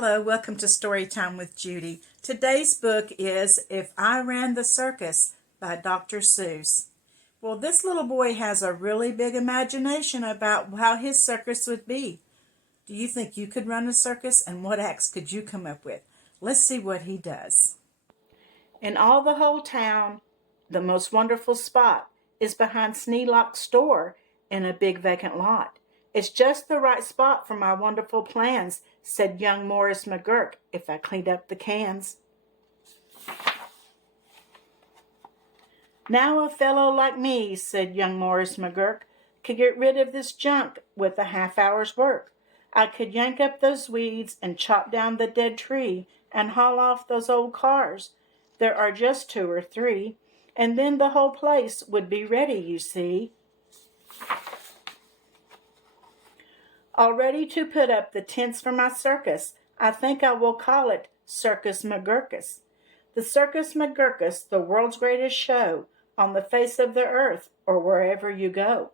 Hello, welcome to Storytime with Judy. Today's book is If I Ran the Circus by Dr. Seuss. Well, this little boy has a really big imagination about how his circus would be. Do you think you could run a circus, and what acts could you come up with? Let's see what he does. In all the whole town, the most wonderful spot is behind Sneelock's store in a big vacant lot. It's just the right spot for my wonderful plans, said young Morris McGurk, if I cleaned up the cans. Now a fellow like me, said young Morris McGurk, could get rid of this junk with a half-hour's work. I could yank up those weeds and chop down the dead tree and haul off those old cars. There are just 2 or 3, and then the whole place would be ready, you see. All ready to put up the tents for my circus. I think I will call it Circus McGurkus. The Circus McGurkus, the world's greatest show on the face of the earth or wherever you go.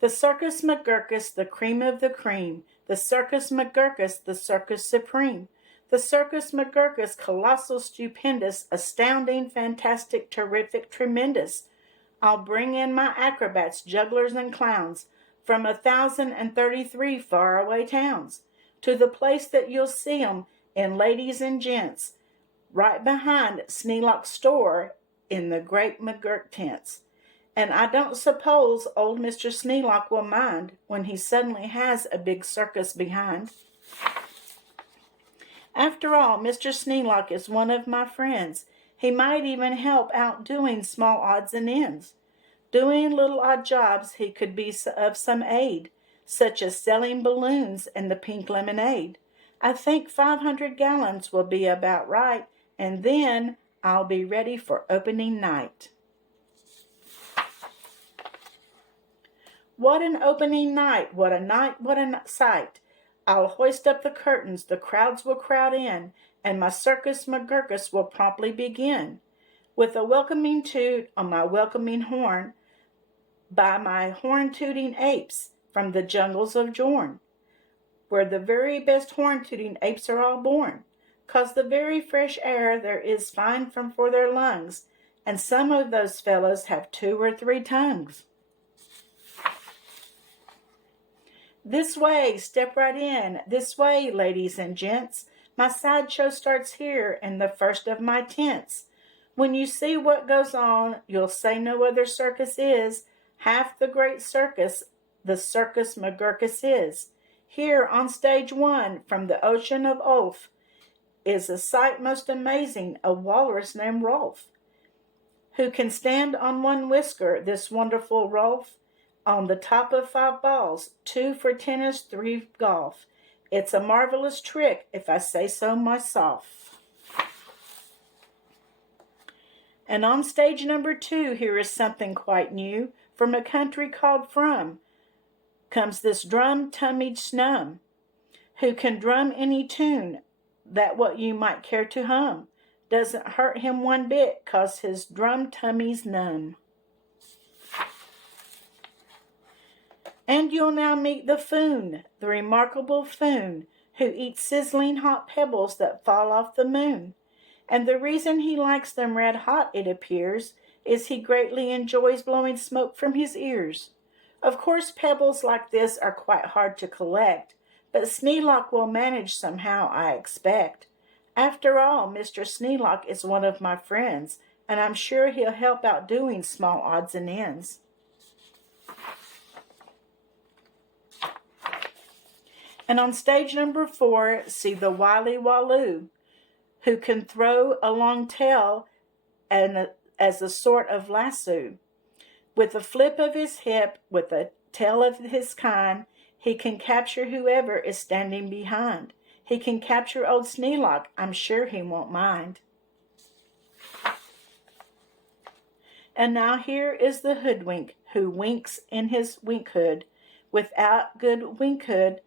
The Circus McGurkus, the cream of the cream. The Circus McGurkus, the circus supreme. The Circus McGurkus, colossal, stupendous, astounding, fantastic, terrific, tremendous. I'll bring in my acrobats, jugglers, and clowns from 1,033 faraway towns to the place that you'll see 'em in, ladies and gents, right behind Sneelock's store in the great McGurk tents. And I don't suppose old Mr. Sneelock will mind when he suddenly has a big circus behind. After all, Mr. Sneelock is one of my friends. He might even help out doing small odds and ends. Doing little odd jobs he could be of some aid, such as selling balloons and the pink lemonade. I think 500 gallons will be about right, and then I'll be ready for opening night. What an opening night, what a night, what a sight. I'll hoist up the curtains, the crowds will crowd in, and my Circus McGurkus will promptly begin. With a welcoming toot on my welcoming horn, by my horn-tooting apes from the jungles of Jorn, where the very best horn-tooting apes are all born, 'cause the very fresh air there is fine for their lungs, and some of those fellows have 2 or 3 tongues. This way, step right in, this way, ladies and gents. My sideshow starts here in the first of my tents. When you see what goes on, you'll say no other circus is half the great circus the Circus McGurkus is. Here on stage 1, from the ocean of Ulf, is a sight most amazing, a walrus named Rolf, who can stand on one whisker, this wonderful Rolf, on the top of 5 balls, 2 for tennis, 3 golf. It's a marvelous trick, if I say so myself. And on stage number 2, here is something quite new. From a country called From comes this drum-tummied snum, who can drum any tune that what you might care to hum. Doesn't hurt him one bit, 'cause his drum-tummy's numb. And you'll now meet the Foon, the remarkable Foon, who eats sizzling hot pebbles that fall off the moon. And the reason he likes them red hot, it appears, is he greatly enjoys blowing smoke from his ears. Of course, pebbles like this are quite hard to collect, but Sneelock will manage somehow, I expect. After all, Mr. Sneelock is one of my friends, and I'm sure he'll help out doing small odds and ends. And on stage number 4, see the wily Waloo, who can throw a long tail and as a sort of lasso. With a flip of his hip, with a tail of his kind, he can capture whoever is standing behind. He can capture old Sneelock, I'm sure he won't mind. And now here is the hoodwink, who winks in his wink hood. Without good wink hood,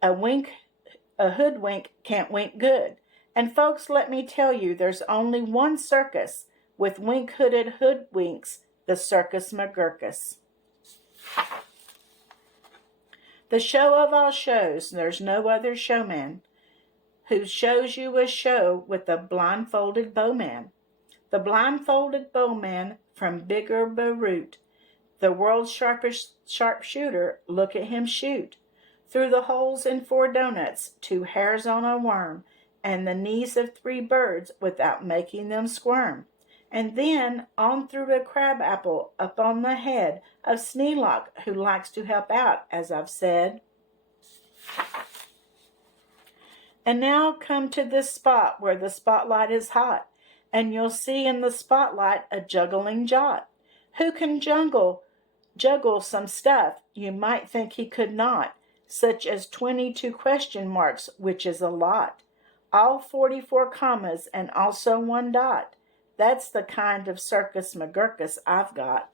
a hoodwink can't wink good. And folks, let me tell you, there's only one circus with wink-hooded hoodwinks, the Circus McGurkus. The show of all shows, there's no other showman who shows you a show with a blindfolded bowman. The blindfolded bowman from Bigger Beirut, the world's sharpest sharpshooter, look at him shoot. Through the holes in 4 doughnuts, 2 hairs on a worm, and the knees of 3 birds without making them squirm. And then on through a crab apple up on the head of Sneelock, who likes to help out, as I've said. And now come to this spot where the spotlight is hot, and you'll see in the spotlight a juggling jot, who can juggle some stuff you might think he could not, such as 22 question marks, which is a lot, all 44 commas, and also 1 dot. That's the kind of Circus McGurkus I've got.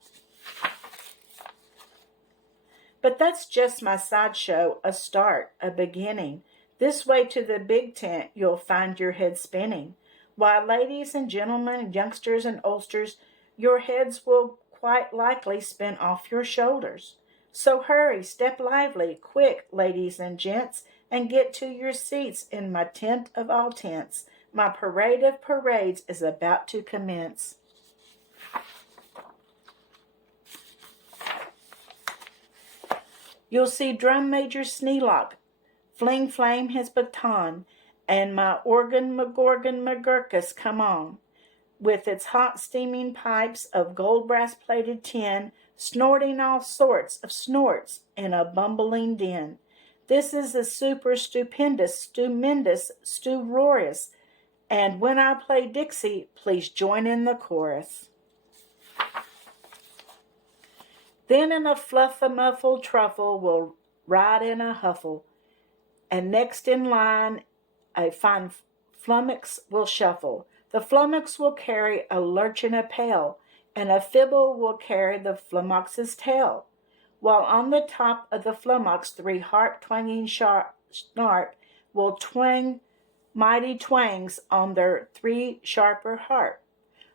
But that's just my sideshow, a start, a beginning. This way to the big tent you'll find your head spinning. Why, ladies and gentlemen, youngsters and oldsters, your heads will quite likely spin off your shoulders. So hurry, step lively, quick, ladies and gents, and get to your seats in my tent of all tents. My parade of parades is about to commence. You'll see Drum Major Sneelock fling flame his baton, and my organ McGorgon McGurkus come on, with its hot steaming pipes of gold brass-plated tin, snorting all sorts of snorts in a bumbling din. This is a super stupendous, stupendous, stu-roarious, and when I play Dixie, please join in the chorus. Then in a fluff-a-muffled truffle we'll ride in a huffle, and next in line a fine flummox will shuffle. The flummox will carry a lurch in a pail, and a fibble will carry the flummox's tail, while on the top of the flummox 3 harp-twanging snarp will twang mighty twangs on their 3 sharper harp,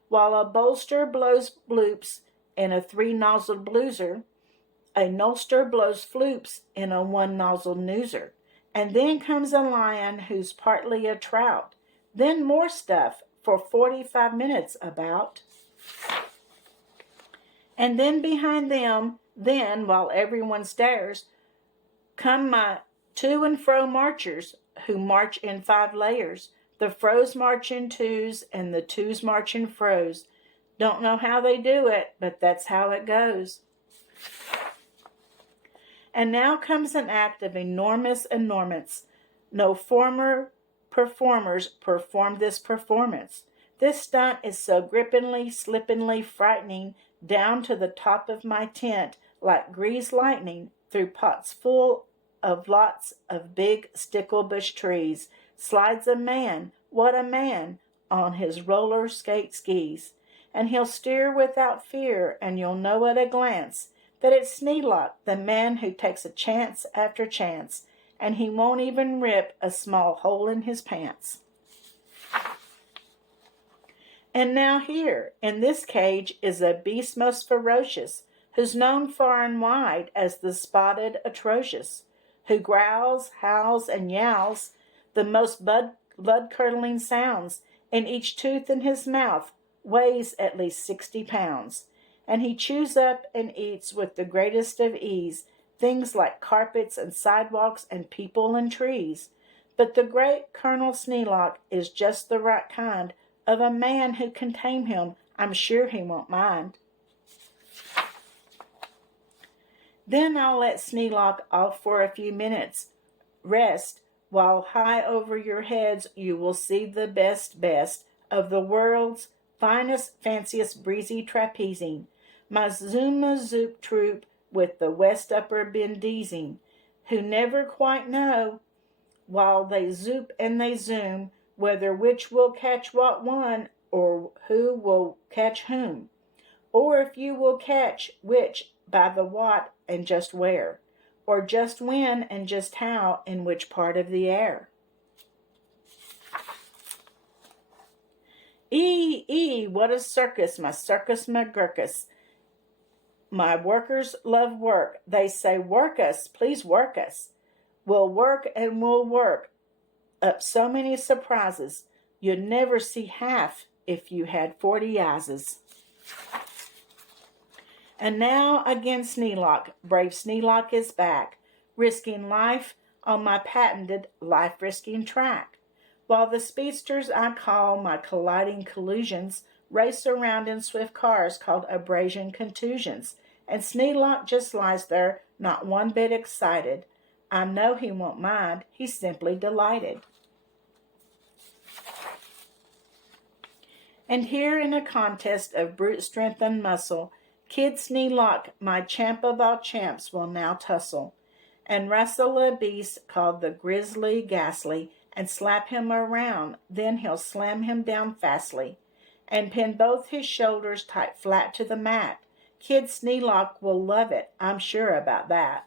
while a bolster blows bloops in a 3-nozzled blueser, a nolster blows floops in a 1-nozzled nooser, and then comes a lion who's partly a trout, then more stuff for 45 minutes about. And then behind them, while everyone stares, come my to and fro marchers, who march in 5 layers. The fros march in 2s, and the 2s march in fros. Don't know how they do it, but that's how it goes. And now comes an act of enormous enormance. No former performers performed this performance. This stunt is so grippingly, slippingly frightening, down to the top of my tent, like greased lightning, through pots full of lots of big sticklebush trees, slides a man, what a man, on his roller skate skis. And he'll steer without fear, and you'll know at a glance that it's Sneelock, the man who takes a chance after chance, and he won't even rip a small hole in his pants. And now here, in this cage, is a beast most ferocious, who's known far and wide as the spotted atrocious, who growls, howls, and yowls the most blood-curdling sounds, and each tooth in his mouth weighs at least 60 pounds. And he chews up and eats with the greatest of ease things like carpets and sidewalks and people and trees. But the great Colonel Sneelock is just the right kind of a man who can tame him. I'm sure he won't mind. Then I'll let Sneelock off for a few minutes. Rest, while high over your heads you will see the best of the world's finest, fanciest, breezy trapezing. My Zuma Zoop troop with the West Upper Bendizing, who never quite know, while they zoop and they zoom, whether which will catch what one, or who will catch whom, or if you will catch which by the what and just where, or just when and just how in which part of the air. What a circus, my Circus McGurkus. My workers love work. They say, work us, please work us. We'll work and we'll work up so many surprises. You'd never see half if you had 40 eyes. And now again Sneelock, brave Sneelock is back, risking life on my patented life-risking track. While the speedsters I call my colliding collusions race around in swift cars called abrasion contusions, and Sneelock just lies there, not one bit excited. I know he won't mind, he's simply delighted. And here in a contest of brute strength and muscle, Kid Sneelock, my champ of all champs, will now tussle, and wrestle a beast called the Grizzly Ghastly, and slap him around, then he'll slam him down fastly, and pin both his shoulders tight flat to the mat. Kid Sneelock will love it, I'm sure about that.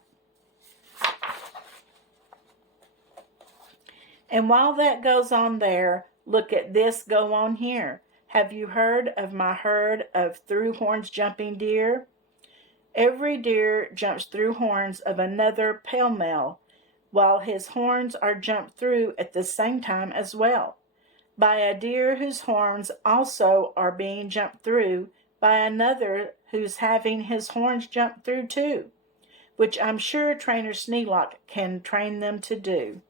And while that goes on there, look at this go on here. Have you heard of my herd of through horns jumping deer? Every deer jumps through horns of another pell-mell, while his horns are jumped through at the same time as well, by a deer whose horns also are being jumped through by another who's having his horns jumped through too, which I'm sure Trainer Sneelock can train them to do.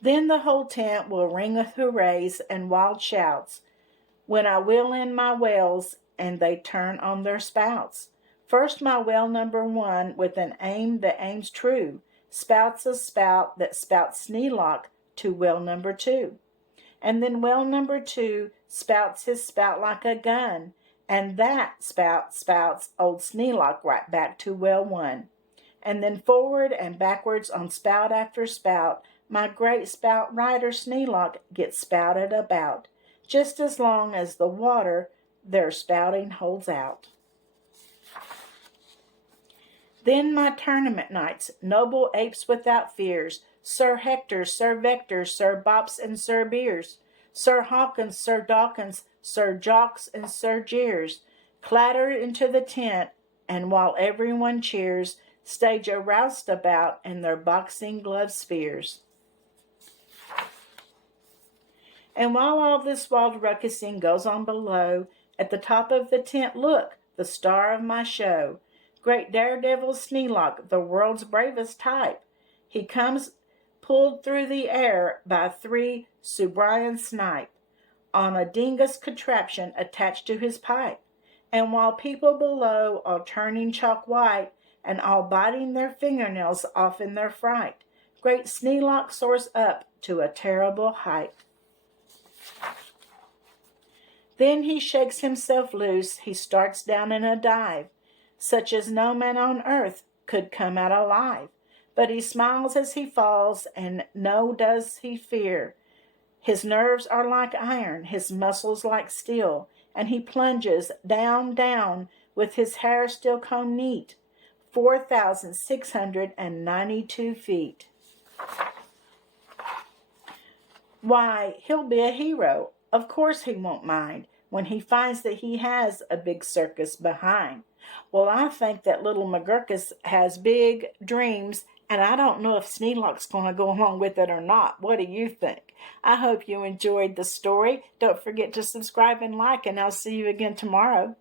Then the whole tent will ring with hoorays and wild shouts when I wheel in my whales and they turn on their spouts. First my whale number 1 with an aim that aims true spouts a spout that spouts Sneelock to whale number 2. And then whale number 2 spouts his spout like a gun, and that spout spouts old Sneelock right back to whale 1. And then forward and backwards on spout after spout, my great spout rider Sneelock gets spouted about, just as long as the water their spouting holds out. Then my tournament nights, noble apes without fears, Sir Hector, Sir Vector, Sir Bops and Sir Beers, Sir Hawkins, Sir Dawkins, Sir Jocks and Sir Jeers, clatter into the tent, and while everyone cheers, stage a roustabout in their boxing glove spears. And while all this wild ruckusing goes on below, at the top of the tent, look, the star of my show, great daredevil Sneelock, the world's bravest type. He comes pulled through the air by 3 Subrian snipe, on a dingus contraption attached to his pipe. And while people below are turning chalk white, and all biting their fingernails off in their fright, great Sneelock soars up to a terrible height. Then he shakes himself loose, he starts down in a dive, such as no man on earth could come out alive. But he smiles as he falls, and no does he fear. His nerves are like iron, his muscles like steel, and he plunges down, down, with his hair still combed neat, 4,692 feet. Why, he'll be a hero. Of course he won't mind when he finds that he has a big circus behind. Well, I think that little McGurkus has big dreams, and I don't know if Sneelock's going to go along with it or not. What do you think? I hope you enjoyed the story. Don't forget to subscribe and like, and I'll see you again tomorrow.